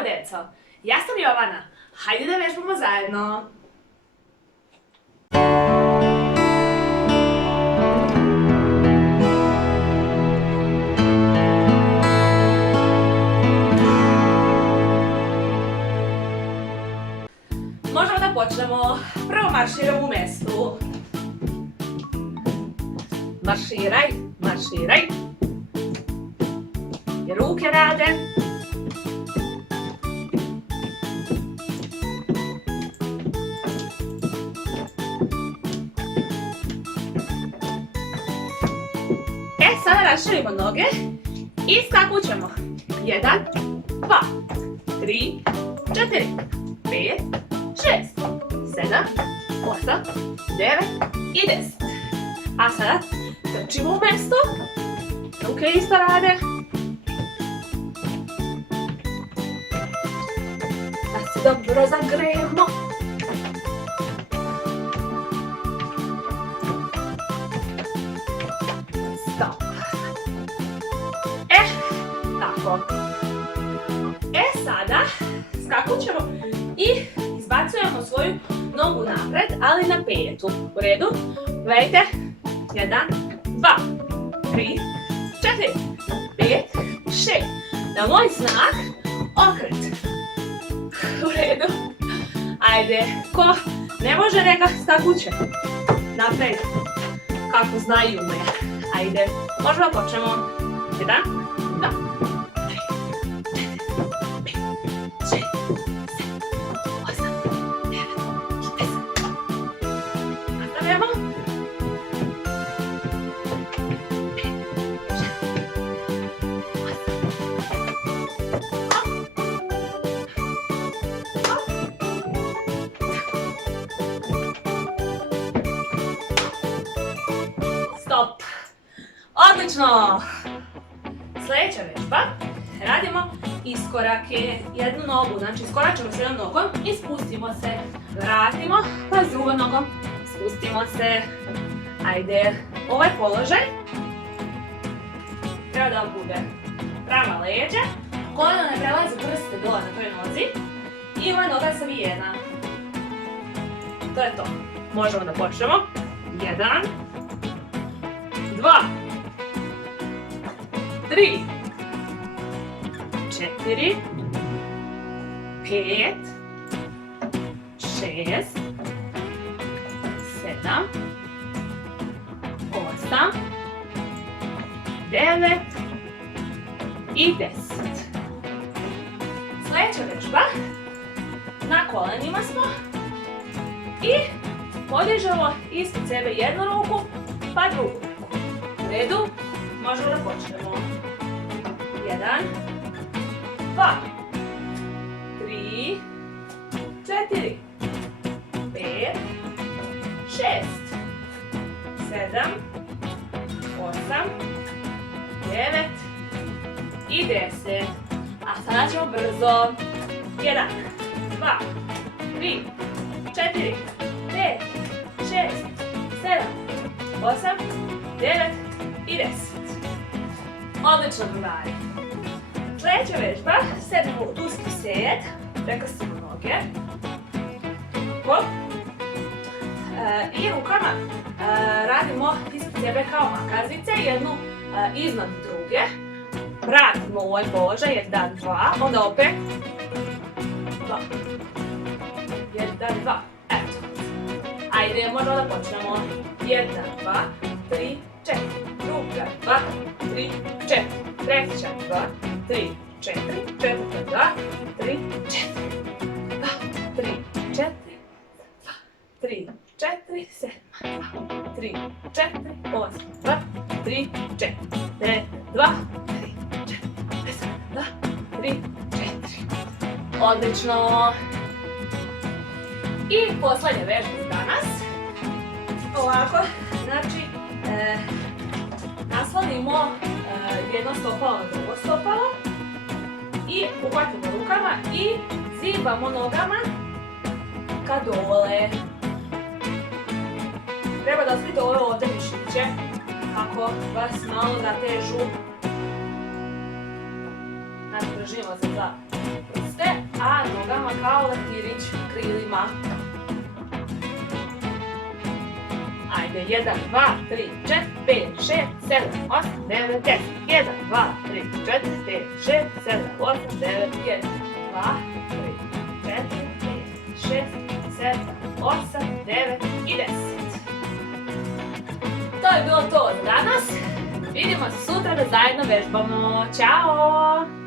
Zdravo, djeco! Ja sam Jovana. Hajde da vežbamo zajedno. Možemo da počnemo. Prvo marširamo u mestu. Marširaj, marširaj. I ruke rade. Sada raširimo noge i skakut ćemo. 1, 2, 3, 4, 5, 6, 7, 8, 9 i 10. A sada trčimo u mesto. Ruke isto rade. Da se dobro zagrejemo. Stop. Tako. Sada skakut ćemo i izbacujemo svoju nogu napred, ali na petu. U redu? Gledajte. 1, 2, 3, 4, 5, 6. Na moj znak okret. U redu? Ajde, ko ne može neka skakut će napred. Kako znaju me. Ajde, možemo počnemo. 1, 2, stop. Odlično. Sljedeća vežba. Radimo iskorake. Jednu nogu. Znači iskoračimo s jednom nogom i spustimo se. Vratimo pa s drugom nogom. Spustimo se. Ajde. Ovaj položaj treba da bude prava leđa. Koljeno ne prelazi prste dole na toj nozi. I ova noga savijena. To je to. Možemo da počnemo. 1, 2, 3, 4, 5, 6, 7, 8, 9 i 10. Sljedeća vežba. Na kolenima smo i podižemo ispod sebe jednu ruku pa drugu ruku. U redu? Možemo da počnemo. 1, 2, 3, 4, 5, 6, 7, 8, 9 i 10. A sada ćemo brzo. 1, 2, 3, 4, 5, 6, 7, 8, 9 i 10. Odlično, drugari. Sljedeća vežba, sednemo u turski sed, prekrstimo noge. Hop. I rukama radimo ispod sebe kao makazice, jednu iznad druge. Vratimo u ovaj položaj, 1, 2, onda opet 2. 1, 2, eto. Ajde, možemo da počnemo. 1, 2, 3, 4. Druga, 2, 3, 4. Treća, 2, 3, 4. Četvrta, 2, 3, 4. 2, 3, 4. 2, 3, 4. 7, 2, 3, 4. 8, 2, 3, 4. 9, 2, 3, 4. 10, 2, 3, 4. Odlično. I posljednja vežba za danas. Ovako, znači, naslonimo jedno stopalo na drugo stopalo i uhvatimo rukama i zibamo nogama ka dole. Treba da ostavite ove ovdje mišiće kako vas malo zatežu. Znači, držimo se za prste. kao leptirić krilima. Ajde, 1, 2, 3, 4, 5, 6, 7, 8, 9, 10. 1, 2, 3, 4, 5, 6, 7, 8, 9, 1, 2, 3, 4, 5, 6, 7, 8, 9 i 10. To je bilo to za danas. Vidimo se sutra da zajedno vežbamo. Ćao!